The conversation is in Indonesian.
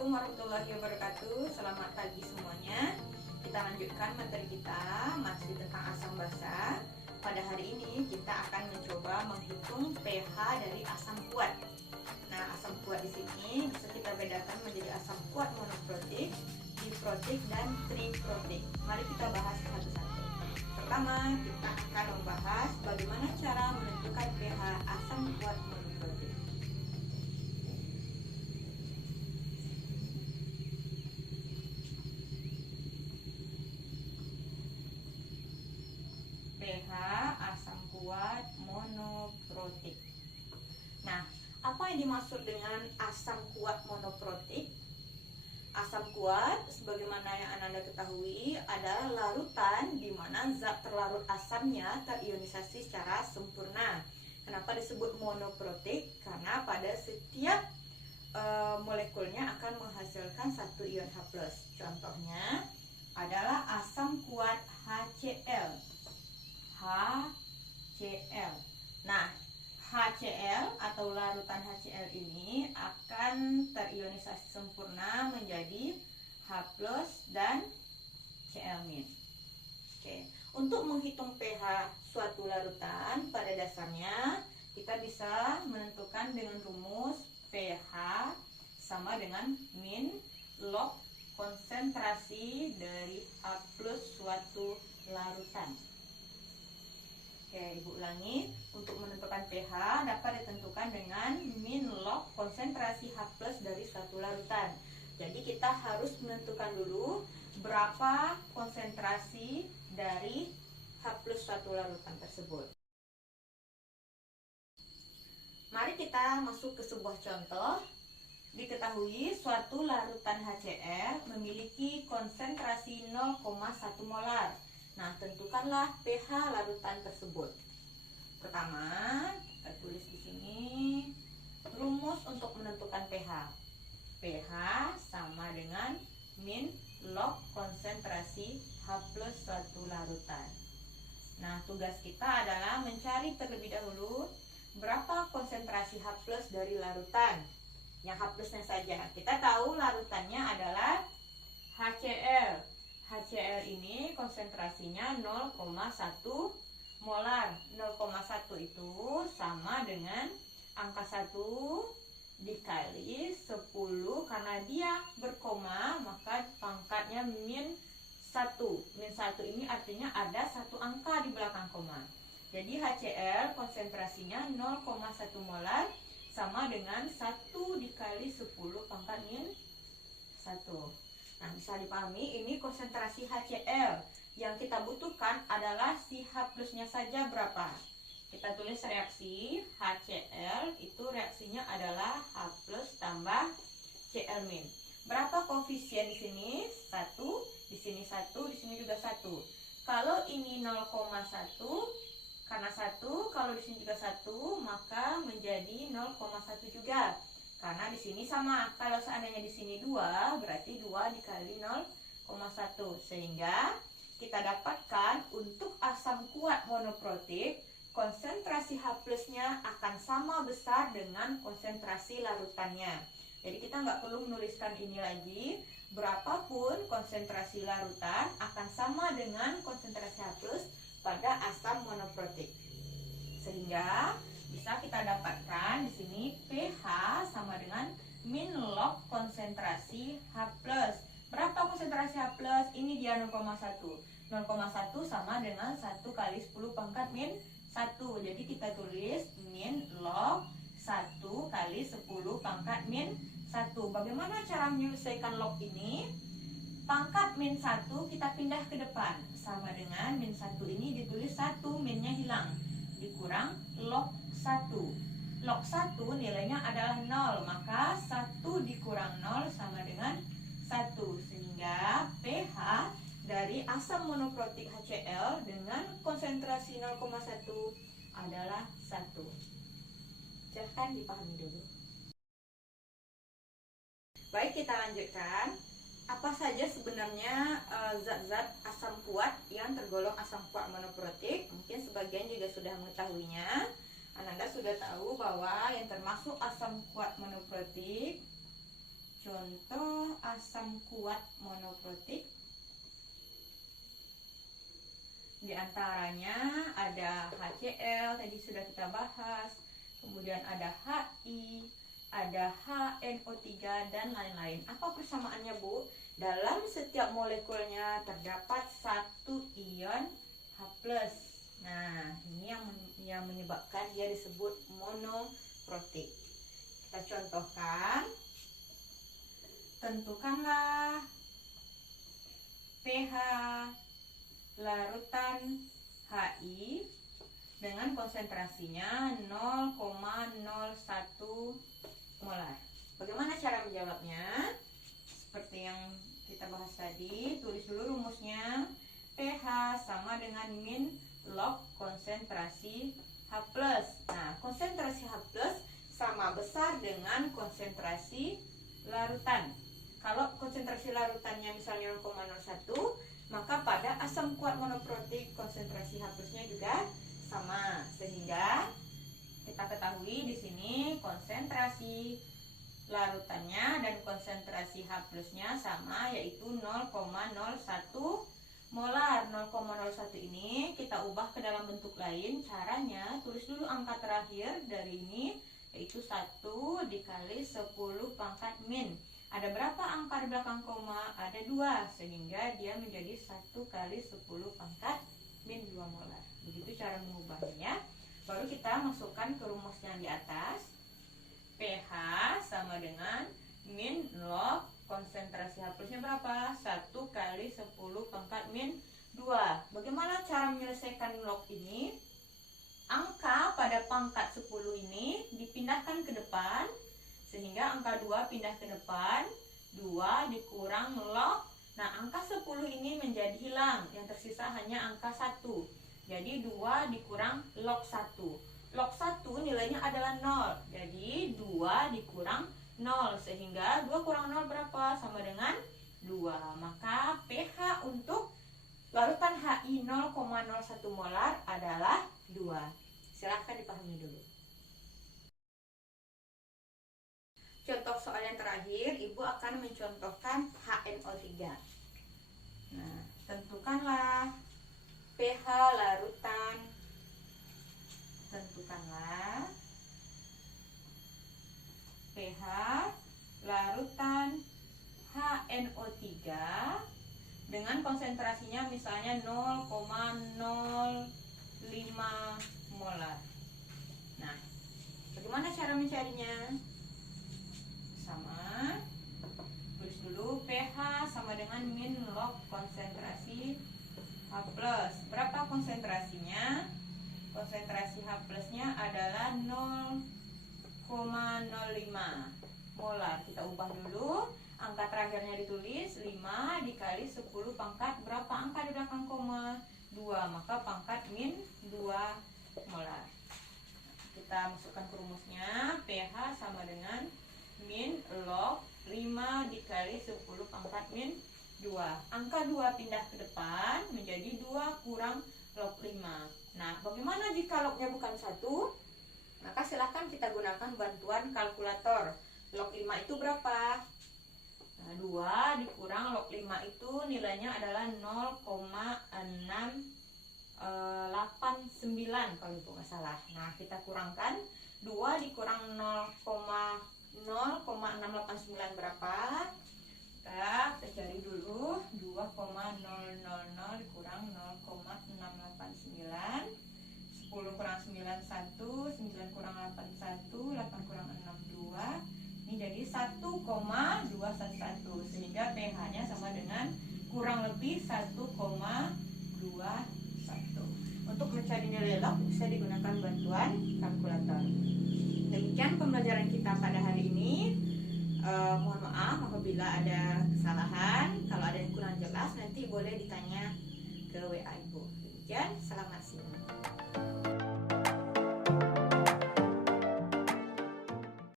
Assalamualaikum warahmatullahi wabarakatuh. Selamat pagi semuanya. Kita lanjutkan materi kita masih tentang asam basa. Pada hari ini kita akan mencoba menghitung pH dari asam kuat. Nah, asam kuat di sini bisa kita bedakan menjadi asam kuat monoprotik, diprotik, dan triprotik. Mari kita bahas satu-satu. Pertama, kita akan membahas bagaimana cara menentukan pH asam kuat monoprotik. pH asam kuat monoprotik. Nah, apa yang dimaksud dengan asam kuat monoprotik? Asam kuat, sebagaimana yang Ananda ketahui, adalah larutan di mana zat terlarut asamnya terionisasi secara sempurna. Kenapa disebut monoprotik? Karena pada setiap molekulnya akan menghasilkan satu ion H+. Contohnya adalah asam kuat HCl. Nah, HCl atau larutan HCl ini akan terionisasi sempurna menjadi H+ dan Cl-. Oke. Untuk menghitung pH suatu larutan, pada dasarnya kita bisa menentukan dengan rumus pH sama dengan min log konsentrasi dari H+ suatu larutan. Oke, Ibu ulangi. Untuk menentukan pH dapat ditentukan dengan min log konsentrasi H+ dari suatu larutan. Jadi kita harus menentukan dulu berapa konsentrasi dari H+ suatu larutan tersebut. Mari kita masuk ke sebuah contoh. Diketahui suatu larutan HCl memiliki konsentrasi 0,1 molar. Nah, tentukanlah pH larutan tersebut. Pertama, kita tulis di sini rumus untuk menentukan pH. pH sama dengan min log konsentrasi H+ suatu larutan. Nah, tugas kita adalah mencari terlebih dahulu berapa konsentrasi H+ dari larutan. Yang H+-nya saja. Kita tahu larutannya adalah HCl. HCl ini konsentrasinya 0,1 molar. 0,1 itu sama dengan angka 1 dikali 10, karena dia berkoma maka pangkatnya min 1. Min 1 ini artinya ada satu angka di belakang koma. Jadi HCl konsentrasinya 0,1 molar sama dengan 1 dikali 10 pangkat min 1. Nah, bisa dipahami ini konsentrasi HCl. Yang kita butuhkan adalah si H+-nya saja berapa. Kita tulis reaksi HCl, itu reaksinya adalah H+ tambah Cl-. Berapa koefisien di sini? 1, di sini 1, di sini juga 1. Kalau ini 0,1, karena 1, kalau di sini juga 1, maka menjadi 0,1 juga. Karena di sini sama. Kalau seandainya di sini 2, berarti 2 dikali 0,1. Sehingga kita dapatkan untuk asam kuat monoprotik, konsentrasi H+-nya akan sama besar dengan konsentrasi larutannya. Jadi kita nggak perlu menuliskan ini lagi. Berapapun konsentrasi larutan akan sama dengan konsentrasi H+ pada asam monoprotik. Sehingga bisa kita dapatkan di sini pH sama dengan min log konsentrasi H+. Berapa konsentrasi H+? Ini dia 0,1. 0,1 sama dengan 1 kali 10 pangkat min 1. Jadi kita tulis min log 1 kali 10 pangkat min 1. Bagaimana cara menyelesaikan log ini? Pangkat min 1 kita pindah ke depan. Sama dengan min 1 ini ditulis 1, minnya hilang. Dikurang log 1. Log 1 nilainya adalah 0, maka 1 dikurang 0 sama dengan 1. Sehingga pH dari asam monoprotik HCl dengan konsentrasi 0,1 adalah 1. Silahkan dipahami dulu. Baik, kita lanjutkan. Apa saja sebenarnya zat-zat asam kuat yang tergolong asam kuat monoprotik? Mungkin sebagian juga sudah mengetahuinya. Ananda sudah tahu bahwa yang termasuk asam kuat monoprotik contoh asam kuat monoprotik. Di antaranya ada HCl, tadi sudah kita bahas, kemudian ada HI, ada HNO3, dan lain-lain. Apa persamaannya, Bu? Dalam setiap molekulnya terdapat satu ion H+. Nah, ini yang menyebabkan dia disebut monoprotik. Kita contohkan. Tentukanlah pH larutan HI dengan konsentrasinya 0,01 molar. Bagaimana cara menjawabnya? Seperti yang kita bahas tadi, tulis dulu rumusnya. pH sama dengan min log konsentrasi H+. Nah, konsentrasi H+ sama besar dengan konsentrasi larutan. Kalau konsentrasi larutannya misalnya 0,01, maka pada asam kuat monoprotik konsentrasi H+-nya juga sama. Sehingga kita ketahui di sini konsentrasi larutannya dan konsentrasi H+-nya sama, yaitu 0,01 molar. 0,01 ini kita ubah ke dalam bentuk lain. Caranya tulis dulu angka terakhir dari ini, yaitu 1 dikali 10 pangkat min. Ada berapa angka di belakang koma? Ada 2, sehingga dia menjadi 1 kali 10 pangkat min 2 molar. Begitu cara mengubahnya. Baru kita masukkan ke rumus yang di atas. pH sama dengan min log konsentrasi H+-nya berapa? 1 kali 10 pangkat min 2. Bagaimana cara menyelesaikan log ini? Angka pada pangkat 10 ini dipindahkan ke depan, sehingga angka 2 pindah ke depan. 2 dikurang log. Nah, angka 10 ini menjadi hilang. Yang tersisa hanya angka 1. Jadi 2 dikurang log 1. Log 1 nilainya adalah 0. Jadi 2 dikurang 0. Sehingga 2 kurang 0 berapa? Sama dengan 2. Maka pH untuk larutan HI 0,01 molar adalah 2. Silahkan dipahami dulu. Contoh soal yang terakhir, Ibu akan mencontohkan HNO3. Nah, tentukanlah pH larutan. Tentukanlah pH larutan HNO3 dengan konsentrasinya misalnya 0,05 molar. Nah, bagaimana cara mencarinya? Sama, tulis dulu pH sama dengan min log konsentrasi H+. Berapa konsentrasinya? Konsentrasi H+-nya adalah 0,05 molar. Kita ubah dulu. Angka terakhirnya ditulis 5 dikali 10 pangkat berapa angka di belakang koma? 2, maka pangkat min 2 molar. Kita masukkan ke rumusnya. pH sama dengan min log 5 dikali 10 pangkat min 2. Angka 2 pindah ke depan menjadi 2 kurang log 5. Nah, bagaimana jika lognya bukan 1? Maka silahkan kita gunakan bantuan kalkulator. Log 5 itu berapa? Nah, 2 dikurang log 5 itu nilainya adalah 0,689 kalau itu nggak salah. Nah, kita kurangkan 2 dikurang 0,689 berapa? Kita cari dulu. 2,000 dikurang 0,689. 10 kurang 9 1, 9 kurang 8 1, 8 kurang 6 2. Ini jadi 1,211, sehingga pH-nya sama dengan kurang lebih 1,21. Untuk mencari nilai log bisa digunakan bantuan kalkulator. Demikian pembelajaran kita pada hari ini. Mohon maaf apabila ada kesalahan. Kalau ada yang kurang jelas nanti boleh ditanya ke WA Ibu. Demikian, selamat siang.